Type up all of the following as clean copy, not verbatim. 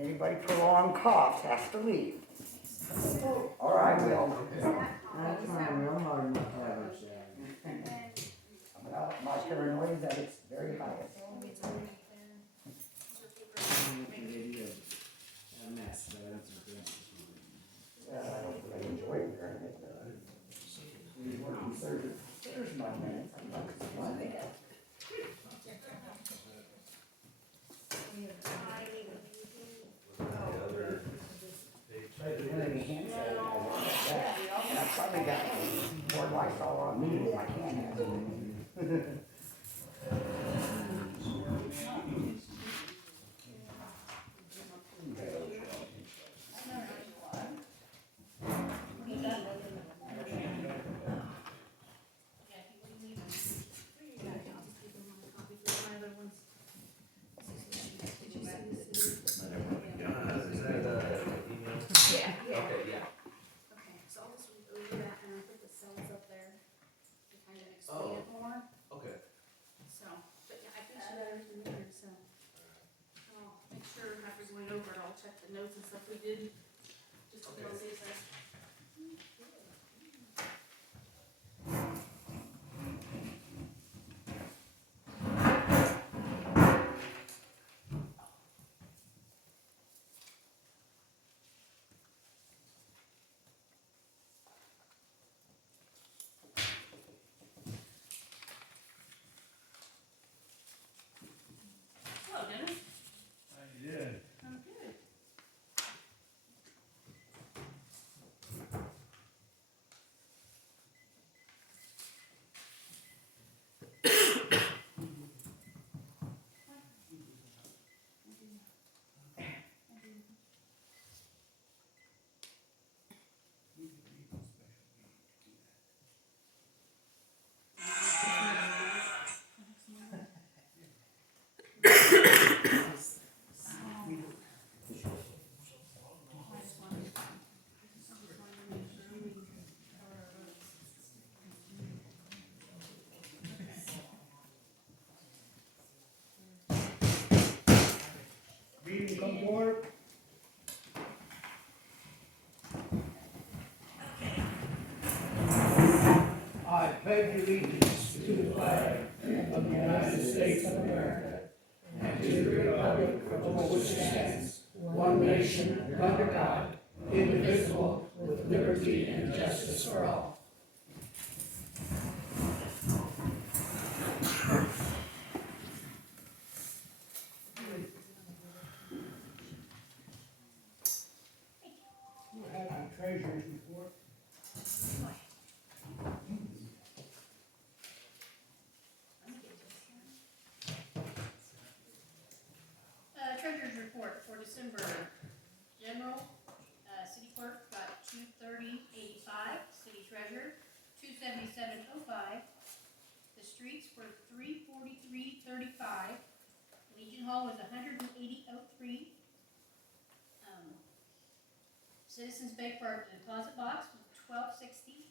Anybody prolonged coughs has to leave. Or I will. I'm trying real hard not to have it sad. Well, my paranoid that it's very high. A mess, but I don't think the rest is I don't really enjoy wearing it. There's my minutes. I'm not complaining. I probably got more Lysol on me than I can have. Check the notes and stuff we did, just to be able to see that. Hello, Dennis. How you doing? I'm good. Meeting come to order. I pledge allegiance to the flag of the United States of America and to the republic for which it stands, one nation, under God, indivisible, with liberty and justice for all. You have your treasurer's report. Treasurer's report for December. General, city clerk got $230.85, city treasurer $277.05. The streets were $343.35. Legion Hall was $180.03. Citizens Bank for our deposit box was $12.60.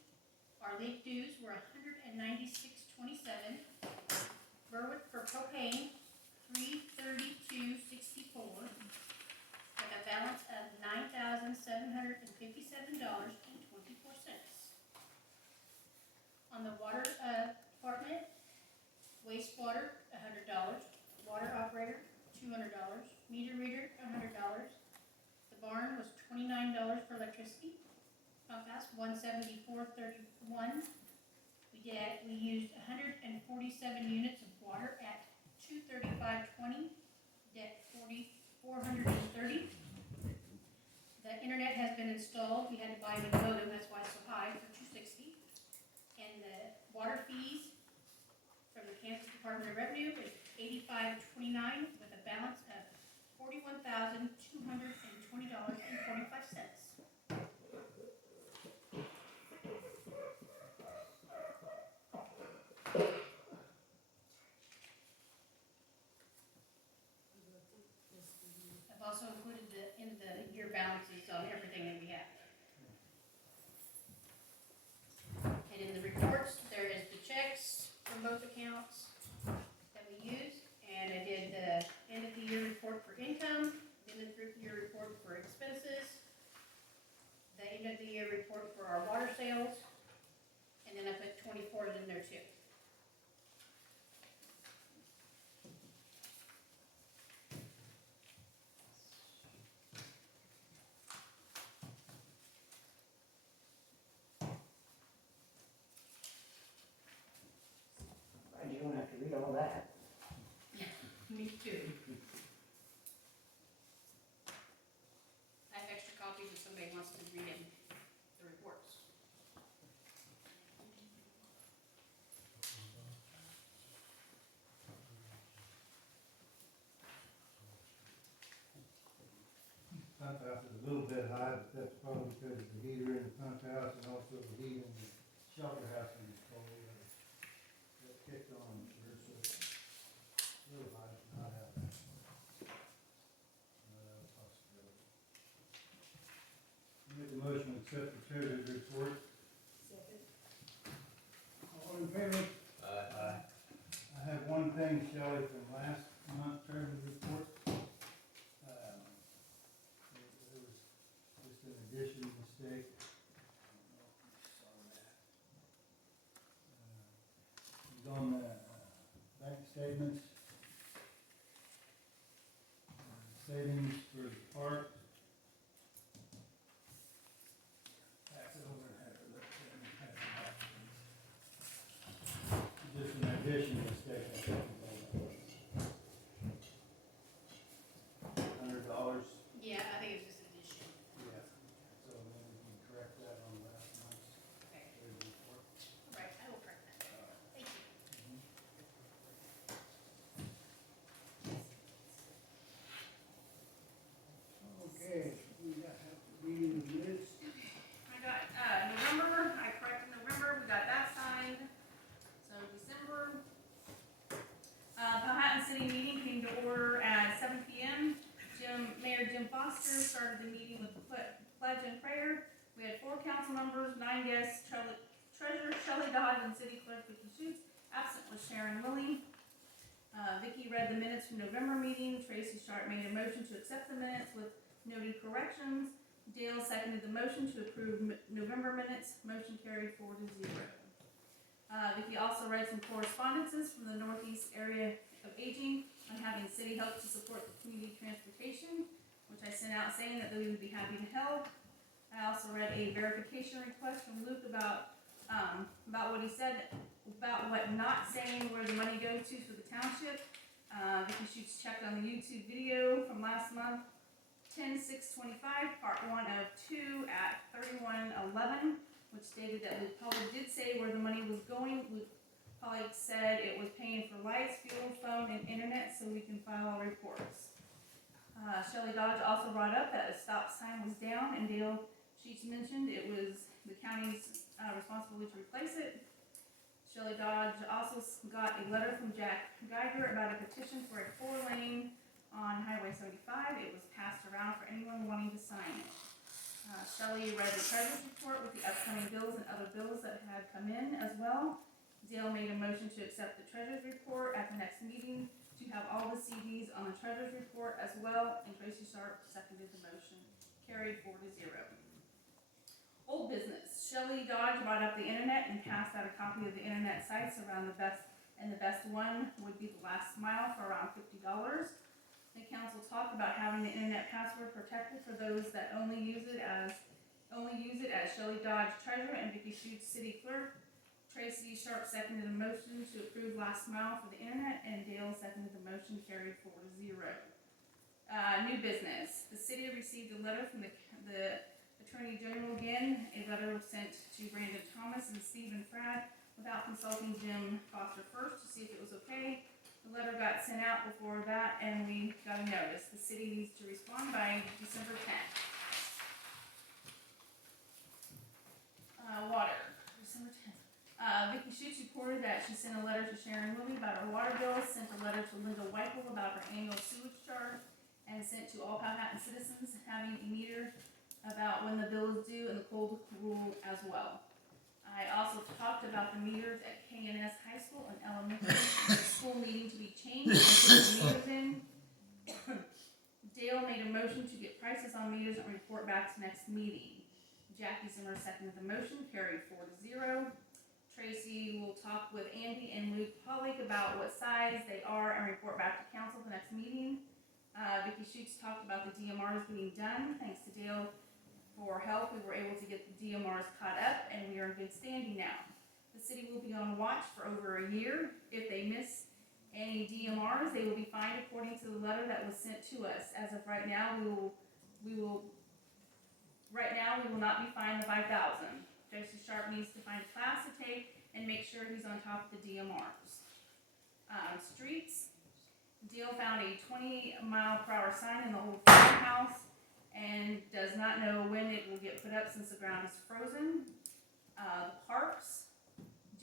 Our lake dues were $196.27. Berwick for propane $332.64, with a balance of $9,757.24. On the water department, wastewater $100, water operator $200, meter reader $100. The barn was $29 for electricity. Pump house $174.31. We used 147 units of water at $235.20. Debt $4,430. The internet has been installed. We had to buy a new modem, that's why it's so high, for $260. And the water fees from the Kansas Department of Revenue is $85.29, with a balance of $41,220.45. I've also included the end of the year balances on everything that we have. And in the reports, there is the checks from both accounts that we use, and I did the end of the year report for income, then the group pump house is a little bit high, but that's probably because of the heater in the pump house and also the heat in the shelter house in the cold. That kicked on here, so it's a little high, but not out there. Possibility. Make a motion to accept the treasurer's report. All in favor? I have one thing, Shelley, from last month, treasurer's report. There was just an addition mistake. I don't know if you saw that. It was on the bank statements. Savings for the park. Pass it over and have her look at it and pass it back, please. Just an addition mistake, I think. $100. Yeah, I think it's just an addition. Yeah. So maybe we can correct that on last month's Okay, treasurer's report. right, I will correct that. Thank you. Okay, we got meeting minutes. I got, November, I corrected November, we got that signed. So December, Powhattan City meeting came to order at 7 p.m. Mayor Jim Foster started the meeting with the pledge and prayer. We had 4 council members, 9 guests, Treasurer Shelley Dodd and City Clerk Vicky Schutz. Absent was Sharon Willie. Vicky read the minutes from November meeting. Tracy Sharp made a motion to accept the minutes with noted corrections. Dale seconded the motion to approve November minutes. Motion carried 4-0. Vicky also read some correspondences from the Northeast Area of Aging on having city help to support the community transportation, which I sent out saying that we would be happy to help. I also read a verification request from Luke about what he said about what not saying where the money goes to for the township. Vicky Schutz checked on the YouTube video from last month, 10/6/25, part 1 of 2 at 31:11, which stated that Luke probably did say where the money was going. Luke probably said it was paying for lights, fuel, phone, and internet so we can file our reports. Shelley Dodge also brought up that a stop sign was down, and Dale Sheets mentioned it was the county's responsibility to replace it. Shelley Dodge also got a letter from Jack Geiger about a petition for a 4-lane on Highway 75. It was passed around for anyone wanting to sign it. Shelley read the treasurer's report with the upcoming bills and other bills that had come in as well. Dale made a motion to accept the treasurer's report at the next meeting, to have all the CDs on the treasurer's report as well, and Tracy Sharp seconded the motion. Carried 4-0. Old business. Shelley Dodge brought up the internet and passed out a copy of the internet sites around the best, and the best one would be the Last Mile for around $50. The council talked about having the internet password protected for those that only use it as Shelley Dodge Treasurer and Vicky Schutz City Clerk. Tracy Sharp seconded a motion to approve Last Mile for the internet, and Dale seconded the motion. Carried 4-0. New business. The city received a letter from the Attorney General again. A letter was sent to Brandon Thomas and Stephen Fradd without consulting Jim Foster first to see if it was okay. The letter got sent out before that, and we got a notice. The city needs to respond by December 10th. Water, December 10th. Vicky Schutz reported that she sent a letter to Sharon Willie about her water bill, sent a letter to Linda Whipple about her annual sewage charge, and sent to all Powhattan citizens having a meter about when the bill is due and the cold rule as well. I also talked about the meters at K&S High School and elementary school needing to be changed and put the meters in. Dale made a motion to get prices on meters and report back to next meeting. Jackie Zimmer seconded the motion. Carried 4-0. Tracy will talk with Andy and Luke Pollock about what size they are and report back to council the next meeting. Vicky Schutz talked about the DMRs being done. Thanks to Dale for help, we were able to get the DMRs caught up, and we are in good standing now. The city will be on watch for over a year. If they miss any DMRs, they will be fined according to the letter that was sent to us. As of right now, we will not be fined the $5,000. Tracy Sharp needs to find a class to take and make sure he's on top of the DMRs. Streets. Dale found a 20-mile-per-hour sign in the old firehouse, and does not know when it will get put up since the ground is frozen. The parks,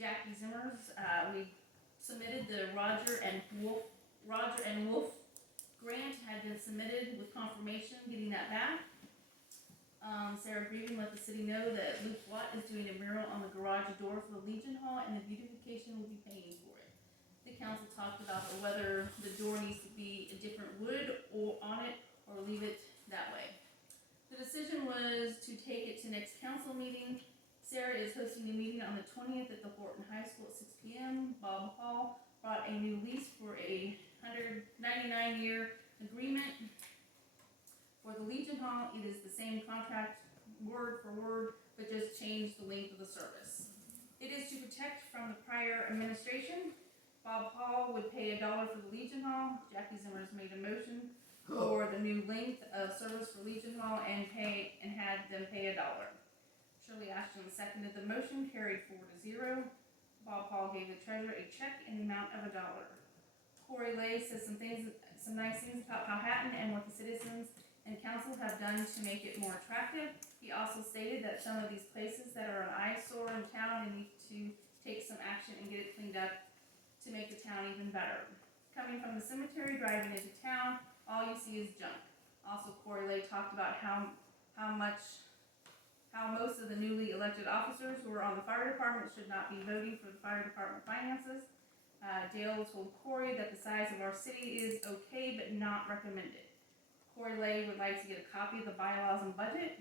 Jackie Zimmer's, we submitted the Roger and Wolf grant had been submitted with confirmation, getting that back. Sarah Grievin let the city know that Luke Watt is doing a mural on the garage door for the Legion Hall, and the beautification will be paying for it. The council talked about whether the door needs to be a different wood or on it, or leave it that way. The decision was to take it to next council meeting. Sarah is hosting a meeting on the 20th at the Horton High School at 6 p.m. Bob Hall brought a new lease for a 199-year agreement for the Legion Hall. It is the same contract word for word, but just changed the length of the service. It is to protect from the prior administration. Bob Hall would pay $1 for the Legion Hall. Jackie Zimmer's made a motion for the new length of service for Legion Hall and had them pay $1. Shirley Ashton seconded the motion, carried 4-0. Bob Hall gave the treasurer a check in the amount of $1. Corey Lay says some nice things about Powhattan and what the citizens and council have done to make it more attractive. He also stated that some of these places that are an eyesore in town and need to take some action and get it cleaned up to make the town even better. Coming from the cemetery, driving into town, all you see is junk. Also, Corey Lay talked about how most of the newly elected officers who are on the fire department should not be voting for the fire department finances. Dale told Corey that the size of our city is okay, but not recommended. Corey Lay would like to get a copy of the bylaws and budget.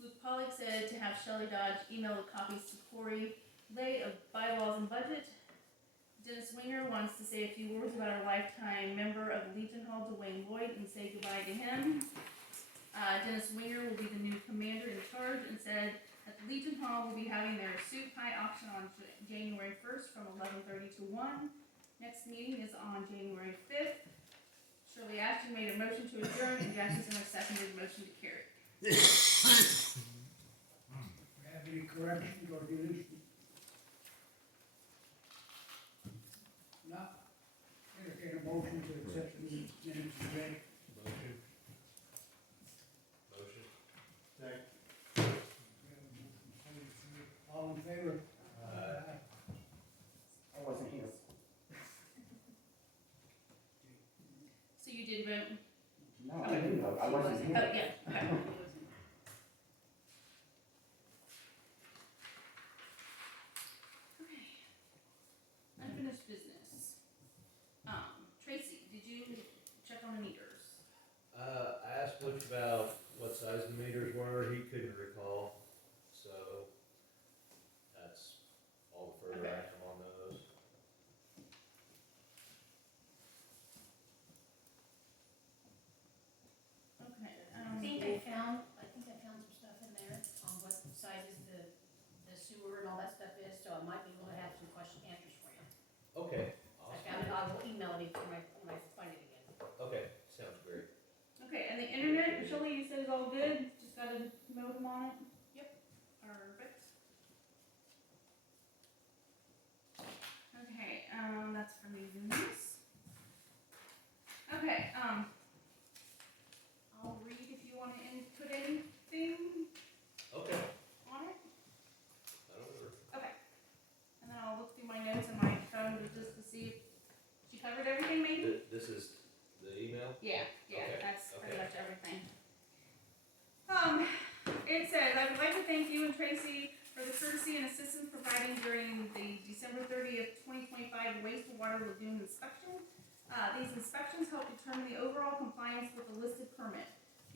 Luke Pollock said to have Shelley Dodge email the copies to Corey Lay of bylaws and budget. Dennis Winger wants to say a few words about our lifetime member of the Legion Hall, Dwayne Lloyd, and say goodbye to him. Dennis Winger will be the new commander in charge and said that the Legion Hall will be having their suit pie auction on January 1st from 11:30 to 1. Next meeting is on January 5th. Shirley Ashton made a motion to adjourn, and Jackie Zimmer seconded the motion to carry. Have any corrections or deletions? Not. Entertain a motion to accept the minutes today. Motion. Second. All in favor? I wasn't here. So you did vote? No, I didn't vote. I wasn't Oh, here. yeah, okay. Okay. Unfinished business. Tracy, did you check on the meters? I asked Butch about what size the meters were, he couldn't recall, so that's all the further Okay. action on those. Okay, I think I found some stuff in there on what sizes the sewer and all that stuff is, so I might be able to have some answers for you. Okay, I awesome, found it, I will email it when I find it again. okay, sounds great. okay, and the internet, Shelley, you said is all good, just got a modem on it? Yep. Perfect. Okay, that's for new business. Okay, I'll read if you wanna input anything Okay, on it. that'll work. Okay. And then I'll look through my notes on my phone just to see if she covered everything maybe? This is the email? Yeah, Okay, that's pretty okay. much everything. It says, I would like to thank you and Tracy for the courtesy and assistance provided during the December 30th, 2025 wastewater lagoon inspection. These inspections help determine the overall compliance with the listed permit.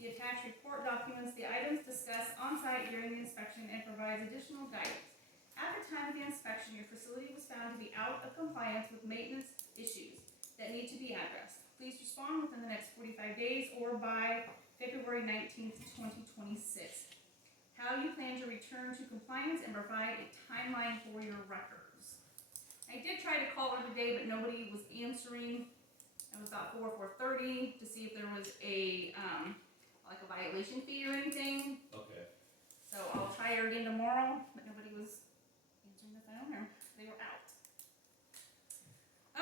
The attached report documents the items discussed on site during the inspection and provides additional guidance. At the time of the inspection, your facility was found to be out of compliance with maintenance issues that need to be addressed. Please respond within the next 45 days or by February 19th, 2026. How you plan to return to compliance and provide a timeline for your records. I did try to call every day, but nobody was answering. It was about 4:30 to see if there was a like a violation fee or anything. Okay, So I'll try her again tomorrow, but nobody was answering the phone or they were out.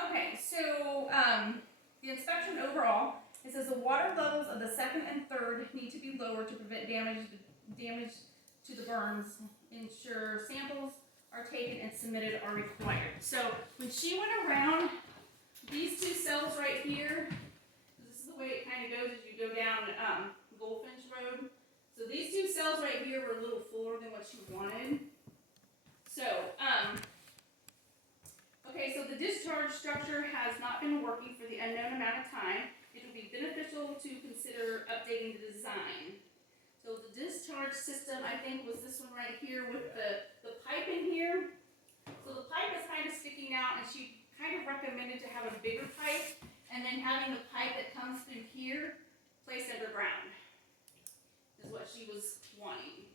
Okay, so the inspection overall It says the water levels of the second and third need to be lowered to prevent damage to the berms. Ensure samples are taken and submitted are required. So when she went around, these two cells right here, this is the way it kind of goes as you go down Goldfinch Road. So these two cells right here were a little fuller than what she wanted. So, okay, so the discharge structure has not been working for the unknown amount of time. It would be beneficial to consider updating the design. So the discharge system, I think, was this one right here with the pipe in here. So the pipe is kind of sticking out, and she kind of recommended to have a bigger pipe, and then having the pipe that comes through here placed underground is what she was wanting.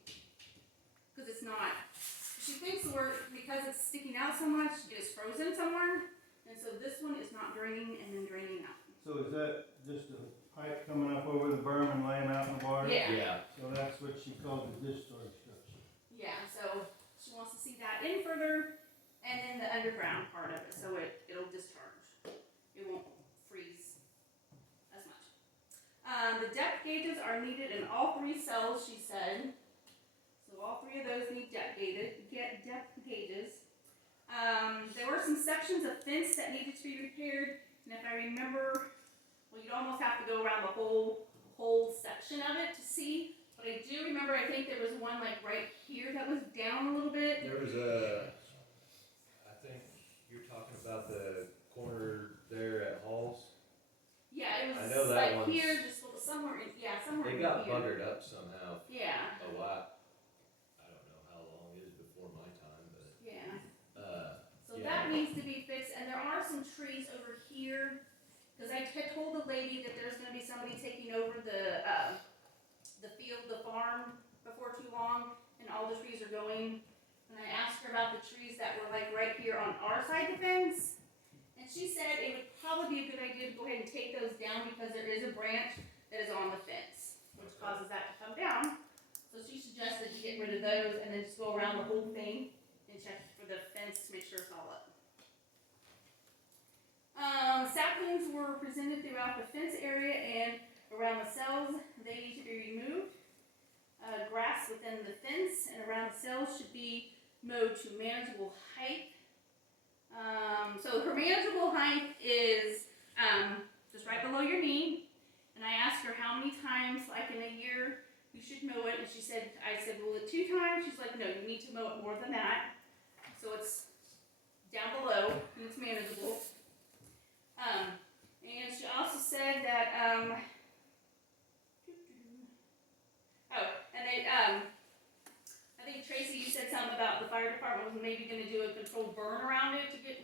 Because it's not, she thinks because it's sticking out so much, it is frozen somewhere, and so this one is not draining and then draining out. So is that just a pipe coming up over the berm and laying out in the water? Yeah. Yeah, So that's what she called the discharge structure. Yeah, so she wants to see that in further, and then the underground part of it, so it'll discharge. It won't freeze as much. The depth gauges are needed in all three cells, she said. So all three of those need depth gauges. There were some sections of fence that needed to be repaired, and if I remember, well, you'd almost have to go around the whole section of it to see. But I do remember, I think there was one like right here that was down a little bit. there was I think you're talking about the corner there at Halls. Yeah, it I was know that like one's- here, just somewhere in, somewhere It in got here. buggered up somehow Yeah, a lot. I don't know how long it is before my time, but, yeah. So yeah. that needs to be fixed, and there are some trees over here. Cause I had told the lady that there's gonna be somebody taking over the field, the farm before too long, and all the trees are going. And I asked her about the trees that were like right here on our side of the fence. And she said it would probably be a good idea to go ahead and take those down because there is a branch that is on the fence, which causes that to come down. So she suggested you get rid of those and then just go around the whole thing and check for the fence to make sure it's all up. Saplings were presented throughout the fence area and around the cells. They need to be removed. Grass within the fence and around the cells should be mowed to manageable height. So her manageable height is just right below your knee. And I asked her how many times, like in a year, you should mow it. And she said, I said, well, 2 times. She's like, no, you need to mow it more than that. So it's down below and it's manageable. And she also said that, I think Tracy, you said something about the fire department was maybe gonna do a controlled burn around it to get,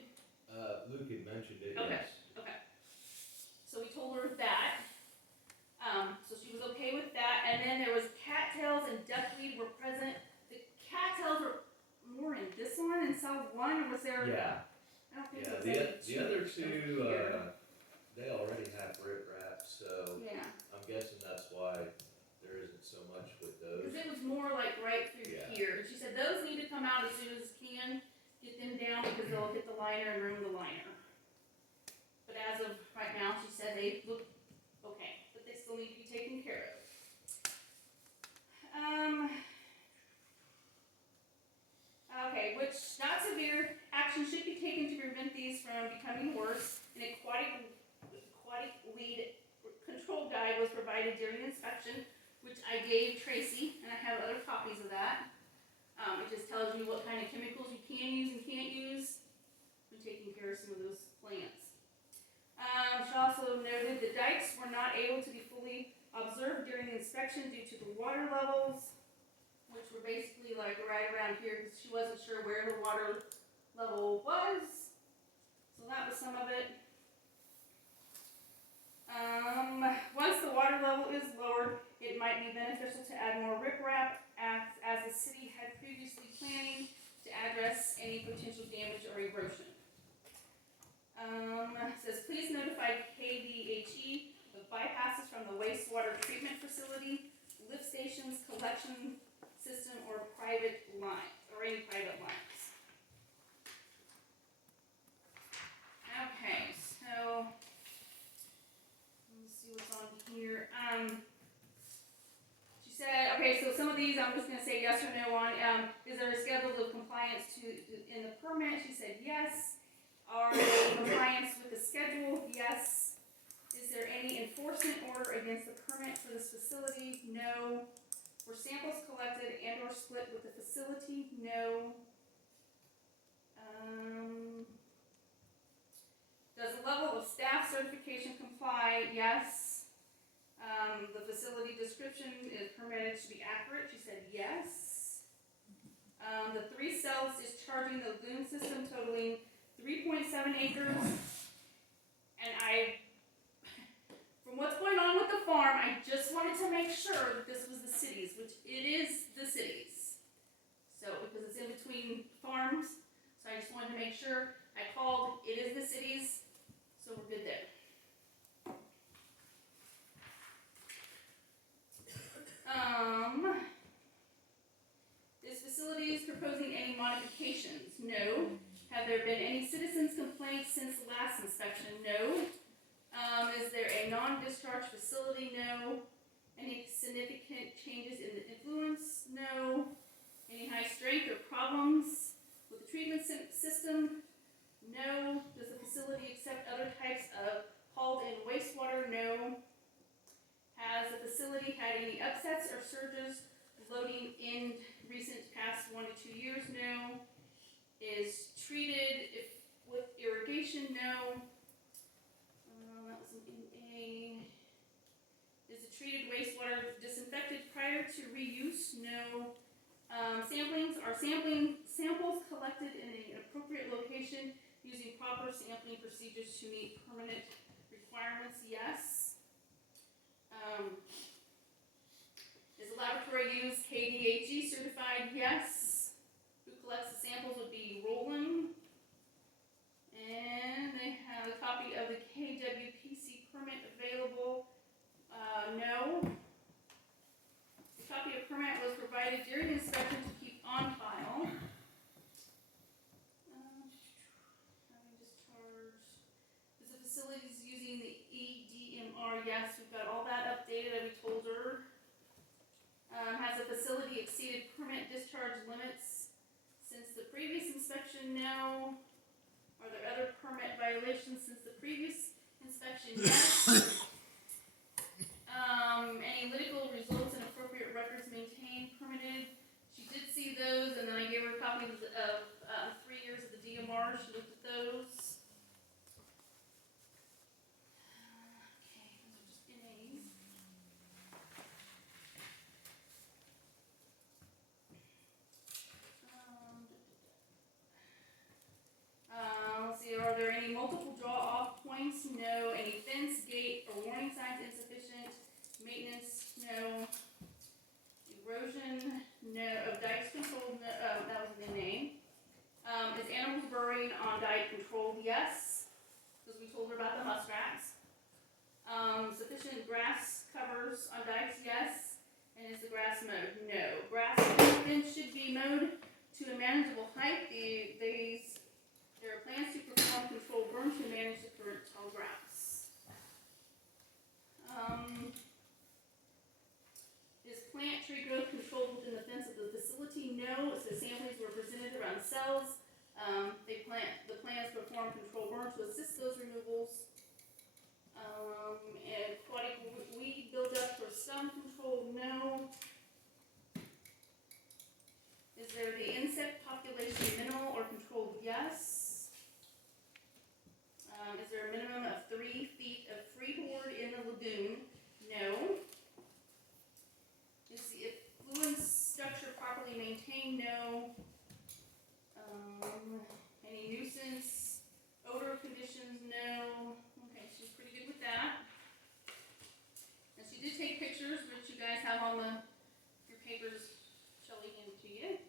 Luke had mentioned it, Okay. yes. so we told her that. So she was okay with that, and then there was cattails and duckweed were present. The cattails were more in this one in cell 1, or was there? Yeah, I don't think yeah, there was the any other two two, here. they already have riprap, so Yeah, I'm guessing that's why there isn't so much with those. because it was more like right through Yeah. here. And she said those need to come out as soon as can. Get them down because they'll hit the liner and ruin the liner. But as of right now, she said they look okay, but they still need to be taken care of. Okay, which not severe action should be taken to prevent these from becoming worse. An aquatic weed control guide was provided during the inspection, which I gave Tracy, and I have other copies of that. It just tells you what kind of chemicals you can use and can't use when taking care of some of those plants. She also noted the dikes were not able to be fully observed during the inspection due to the water levels, which were basically like right around here because she wasn't sure where the water level was. So that was some of it. Once the water level is lowered, it might be beneficial to add more riprap as the city had previously planning to address any potential damage or erosion. It says, please notify KDHE of bypasses from the wastewater treatment facility, lift stations, collection system, or private line, or any private lines. Okay, so let's see what's on here. She said, okay, so some of these I'm just gonna say yes or no on. Is there a schedule of compliance in the permit? She said yes. Are they in compliance with the schedule? Yes. Is there any enforcement order against the permit for this facility? No. Were samples collected and or split with the facility? No. Does the level of staff certification comply? Yes. The facility description is permitted to be accurate. She said yes. The 3 cells discharging the lagoon system totaling 3.7 acres. And from what's going on with the farm, I just wanted to make sure that this was the city's, which it is the city's. So, because it's in between farms, so I just wanted to make sure. I called, it is the city's, so we're good there. This facility is proposing any modifications? No. Have there been any citizens' complaints since the last inspection? No. Is there a non-discharge facility? No. Any significant changes in the influence? No. Any high strength or problems with the treatment system? No. Does the facility accept other types of hauled-in wastewater? No. Has the facility had any upsets or surges loading in recent past 1 to 2 years? No. Is treated with irrigation? No. That was an A. Is the treated wastewater disinfected prior to reuse? No. Samples collected in an appropriate location using proper sampling procedures to meet permanent requirements? Yes. Is the laboratory used KDHE certified? Yes. Who collects the samples would be Roland. And they have a copy of the KWPC permit available. No. The copy of permit was provided during the inspection to keep on file. Having discharged. Is the facility using the EDMR? Yes, we've got all that updated that we told her. Has the facility exceeded permit discharge limits since the previous inspection? No. Are there other permit violations since the previous inspection? Yes. Any legal results and appropriate records maintained, permitted? She did see those, and then I gave her a copy of 3 years of the DMR. She looked at those. Okay, those are just NAs. Let's see, are there any multiple draw-off points? No. Any fence, gate, or warning signs insufficient? Maintenance? No. Erosion? No. Of dikes controlled? No. That was the name. Is animals burrowing on dike controlled? Yes. Because we told her about the muskrats. Sufficient grass covers on dikes? Yes. And is the grass mowed? No. Grass should be mowed to a manageable height. There are plans to perform controlled burn to manage the current tall grass. Is plant tree growth controlled within the fence of the facility? No. It says samplings were presented around cells. The plans perform controlled burn to assist those removals. And aquatic weed buildup for stump control? No. Is there the insect population minimal or controlled? Yes. Is there a minimum of 3 feet of freeboard in the lagoon? No. Is the effluent structure properly maintained? No. Any nuisance, odor conditions? No. Okay, she's pretty good with that. And she did take pictures, which you guys have on your papers showing them to you.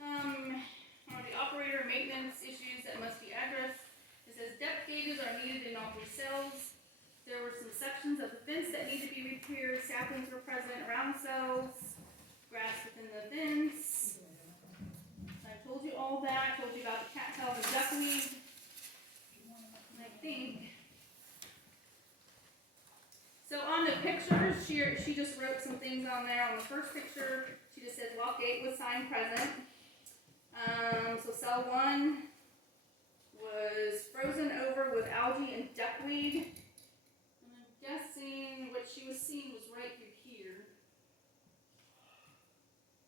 Are the operator maintenance issues that must be addressed? It says depth gauges are needed in all 3 cells. There were some sections of the fence that need to be repaired. Saplings were present around the cells. Grass within the fence. I told you all that. I told you about the cattails and duckweed. And I think pictures, she just wrote some things on there. On the first picture, she just said lock gate with sign present. So cell 1 was frozen over with algae and duckweed. And I'm guessing what she was seeing was right through here.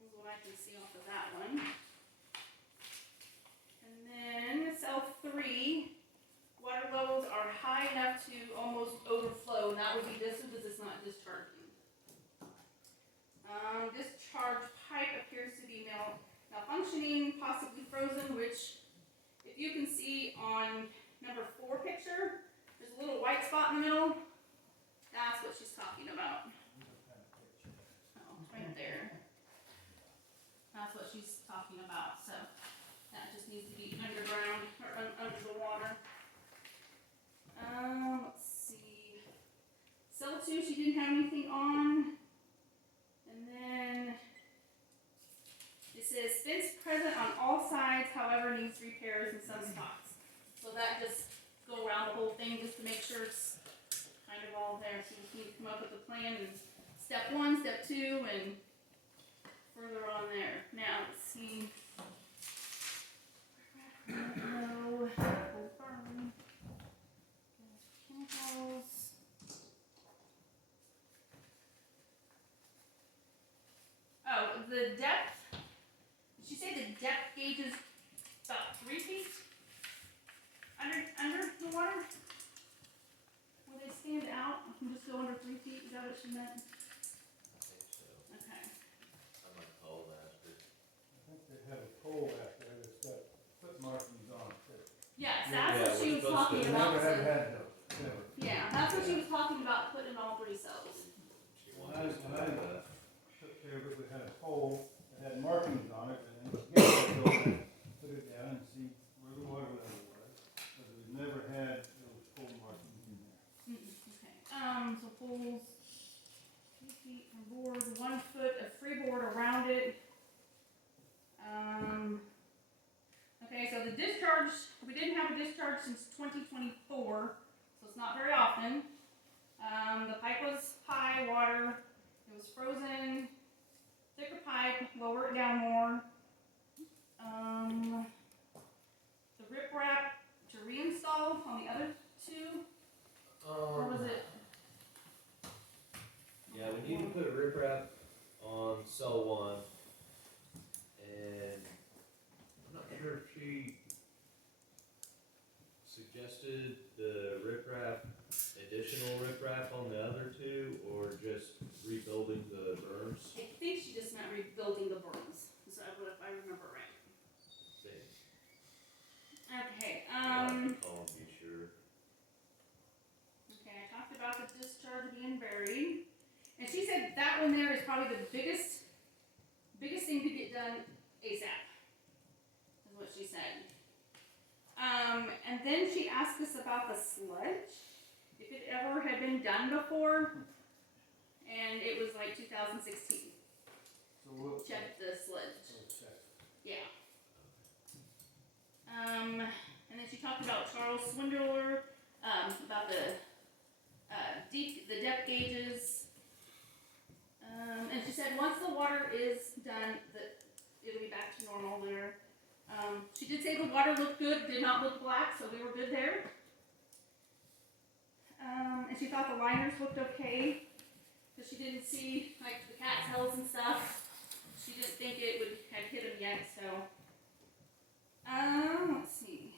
Is what I can see off of that one. And then cell 3, water levels are high enough to almost overflow. And that would be this because it's not discharging. Discharge pipe appears to be malfunctioning, possibly frozen, which if you can see on number 4 picture, there's a little white spot in the middle. That's what she's talking about. Oh, right there. That's what she's talking about. So that just needs to be underground or under the water. Let's see. Cell 2, she didn't have anything on. And then it says fence present on all sides, however, needs repairs in some spots. So that just go around the whole thing just to make sure it's kind of all there. So you need to come up with a plan and step 1, step 2, and further on there. Now let's see. No, burn. Chemicals. Oh, the depth. Did she say the depth gauge is about 3 feet under the water? Will they stand out and just go under 3 feet? Is that what she meant? I think so. Okay. I might call that. I think they have a pole back there that's got foot markings on it. Yes, Yeah, that's what she we're was supposed talking to- They about. never have So, had those, never. yeah, that's what she was talking about, putting all 3 cells. She wants us to do that. Took care of it, we had a pole that had markings on it, and then we get it, go in, put it down and see where the water level was. But we've never had those pole markings in there. Okay. So poles, 2 feet from board, 1 foot of freeboard around it. Okay, so the discharge, we didn't have a discharge since 2024, so it's not very often. The pipe was high water, it was frozen, thicker pipe, lower it down more. The riprap to reinstall on the other 2, or was it? Yeah, we need to put riprap on cell 1, and I'm not sure if she suggested the riprap, additional riprap on the other 2, or just rebuilding the berms. I think she just meant rebuilding the berms, so if I remember right. I think. Okay, I'll have to call and be sure. okay, I talked about the discharge being buried. And she said that one there is probably the biggest thing to get done ASAP, is what she said. And then she asked us about the sludge, if it ever had been done before, and it was like 2016. So we'll Check the sludge. check. Yeah. And then she talked about Charles Swindler, about the depth gauges. And she said once the water is done, that it'll be back to normal there. She did say the water looked good, did not look black, so we were good there. And she thought the liners looked okay, because she didn't see like the cattails and stuff. She didn't think it had hit them yet, so. Let's see.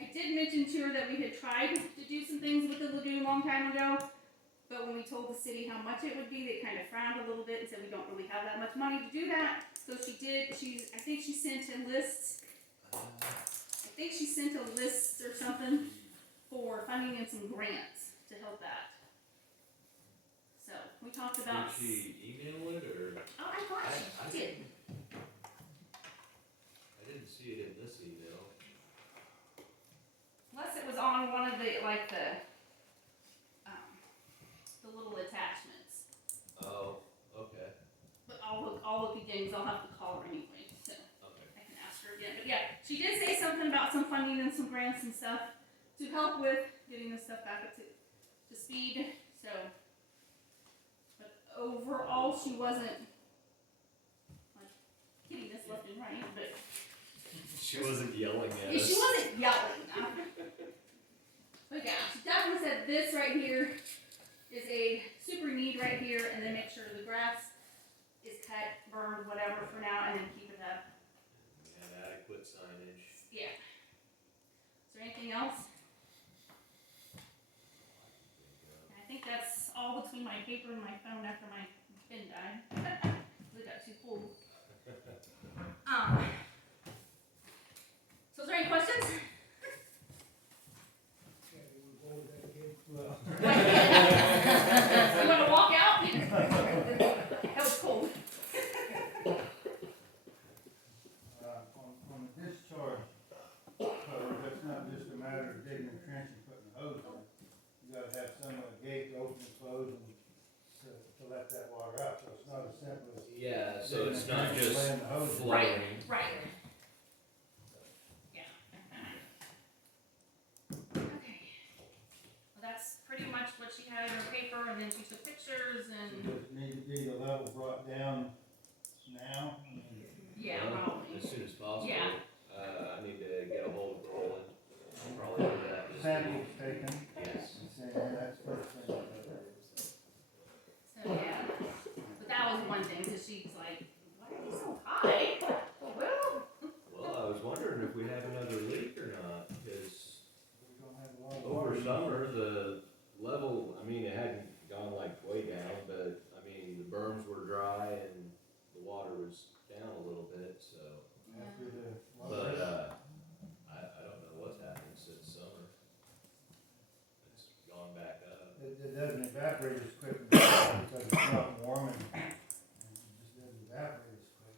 I did mention to her that we had tried to do some things with the lagoon a long time ago, but when we told the city how much it would be, they kind of frowned a little bit and said we don't really have that much money to do that. So I think she sent a list. I think she sent a list or something for funding and some grants to help that. So we talked about. Did she email it, or? Oh, I thought I she did. I didn't see it in this email. Unless it was on one of the little attachments. Oh, okay, But I'll look again because I'll have to call her anyway. So okay. I can ask her again. But yeah, she did say something about some funding and some grants and stuff to help with getting this stuff back up to speed. So overall, she wasn't like hitting us left and right, but She wasn't yelling at yeah, us. she wasn't yelling. But yeah, she definitely said this right here is a super need right here, and then make sure the grass is cut, burned, whatever for now, and then keep it up. We had adequate signage. Yeah. Is there anything else? I think that's all between my paper and my phone after my pen died. We got too full. So is there any questions? You want to walk out? That was cold. On the discharge cover, that's not just a matter of digging a trench and putting a hose in. You gotta have some of the gate to open and close and to let that water out, so it's not as simple as. Yeah, so digging it's a not trench and just laying the hose in. flowing. Right. Yeah. Okay. Well, that's pretty much what she had in her paper, and then she took pictures So and. does it need to be the level brought down now? I mean, Yeah, Well, probably. as soon as possible. Yeah. I need to get a hold of Roland. I'll probably do that this samples week. taken, Yes. and saying that's first thing. So yeah, but that was one thing, cause she's like, why are they so high? Well, Well, I was wondering if we have another leak or not, because We don't have a lot of over water. summer, the level, I mean, it hadn't gone like way down, but, I mean, the berms were dry and the water was down a little bit, so. After the. But, I don't know what's happened since summer. It's gone back up. It doesn't evaporate as quick as because it's not warm and it just doesn't evaporate as quick.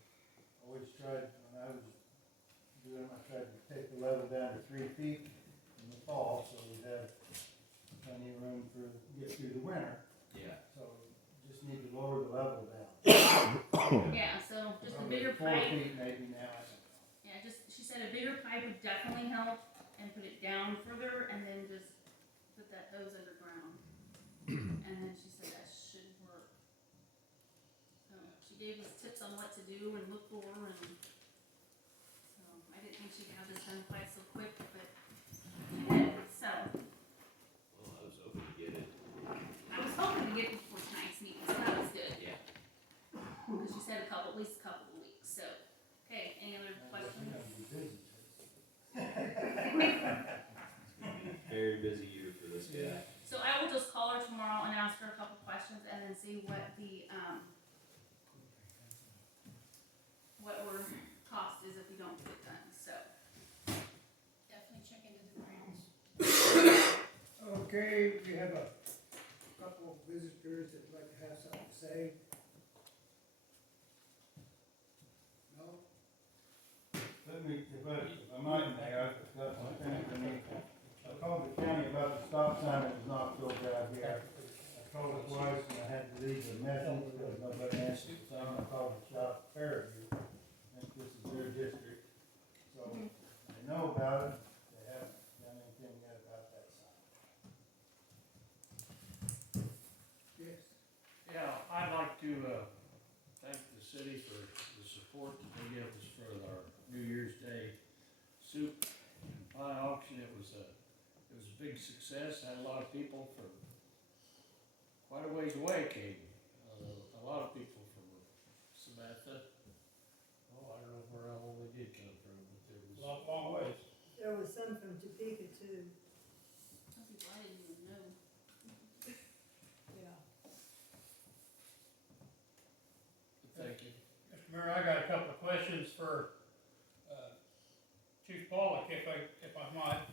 Always tried, when I was doing, I tried to take the level down to 3 feet in the fall, so we'd have plenty of room to get through the winter. Yeah. So just need to lower the level down. yeah, so just a Probably bigger 4 pipe, feet maybe now. I don't know. yeah, she said a bigger pipe would definitely help, and put it down further, and then just put that hose underground. And then she said that should work. So she gave us tips on what to do and look for, and so I didn't think she'd have this done quite so quick, but she did, so. Well, I was hoping to get it. I was hoping to get it before tonight's meeting, so that was good. Yeah. Because she said at least a couple of weeks, so. Okay, any other I guess we're questions? gonna be busy. Very busy year for this guy. So I will just call her tomorrow and ask her a couple questions and then see what what her cost is if we don't get it done, so. Definitely check into the grounds. Okay, we have a couple of visitors that'd like to have something to say. No? Let me, if I might, Mayor, I've got some things I need. I called the county about the stop sign that was knocked over out here. I told it twice and I had to leave a message because nobody answered, so I'm gonna call the shop Fairview. I think this is their district. So they know about it, they haven't done anything yet about that sign. Yes. Yeah, I'd like to, thank the city for the support that they give us for our New Year's Day soup and pie auction. It was a big success, had a lot of people from quite a ways away came. A lot of people from Samantha. Oh, I don't know where all they did come from, but there was. Long ways. There was some from Topeka too, Some people I didn't even know. yeah. Thank you. Mr. Mayor, I got a couple of questions for Chief Pollock, if I might.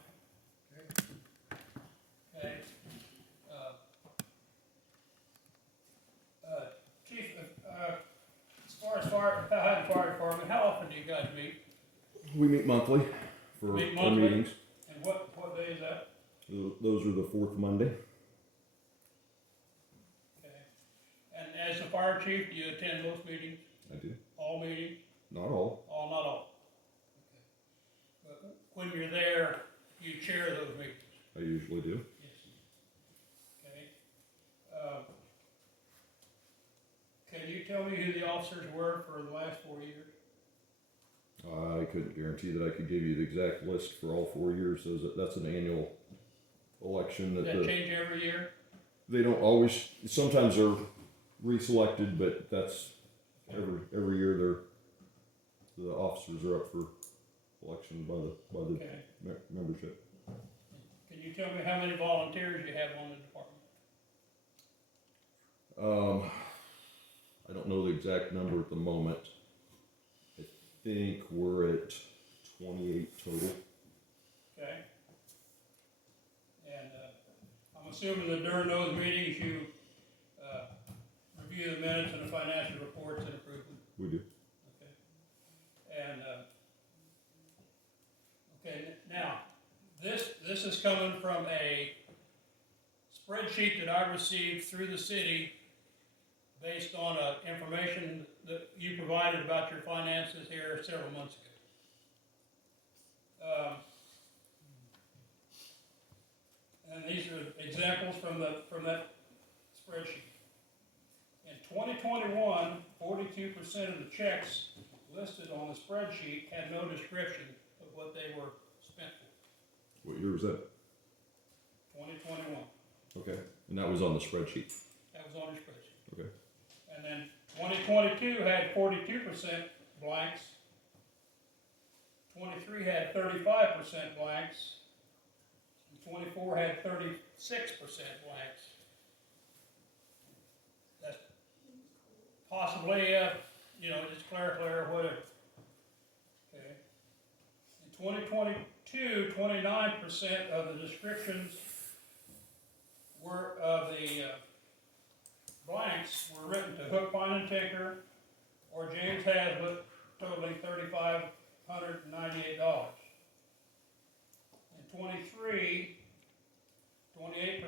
Okay. Chief, as far as Powhattan Fire Department, how often do you guys meet? We meet monthly for Meet our monthly? meetings. And what day is that? Those are the fourth Monday. Okay. And as the fire chief, do you attend those meetings? I do. All meetings? Not all. All, not all? Okay. But when you're there, you chair those meetings? I usually do. Yes. Okay. tell me who the officers were for the last 4 years? I couldn't guarantee that I could give you the exact list for all 4 years. That's an annual election Does that that change every year? they don't always. Sometimes they're reselected, but that's every year. The officers are up for election by the Okay. membership. Can you tell me how many volunteers you have on the department? I don't know the exact number at the moment. I think we're at 28 total. Okay? And, I'm assuming that during those meetings you, review the minutes and the financial reports and approve them? We do. Okay. And, okay, now, this is coming from a spreadsheet that I received through the city based on, information that you provided about your finances here several months ago. And these are examples from that spreadsheet. In 2021, 42% of the checks listed on the spreadsheet had no description of what they were spent for. What year was that? 2021, Okay. And that was on the spreadsheet. that was on your spreadsheet. Okay. And then 2022 had 42% blanks. 23 had 35% blanks. And 24 had 36% blanks. That's possibly, just clerical, whatever. Okay. In 2022, 29% of the descriptions were of the blanks were written to Hook, Pine, and Tinker, or James Hazlitt,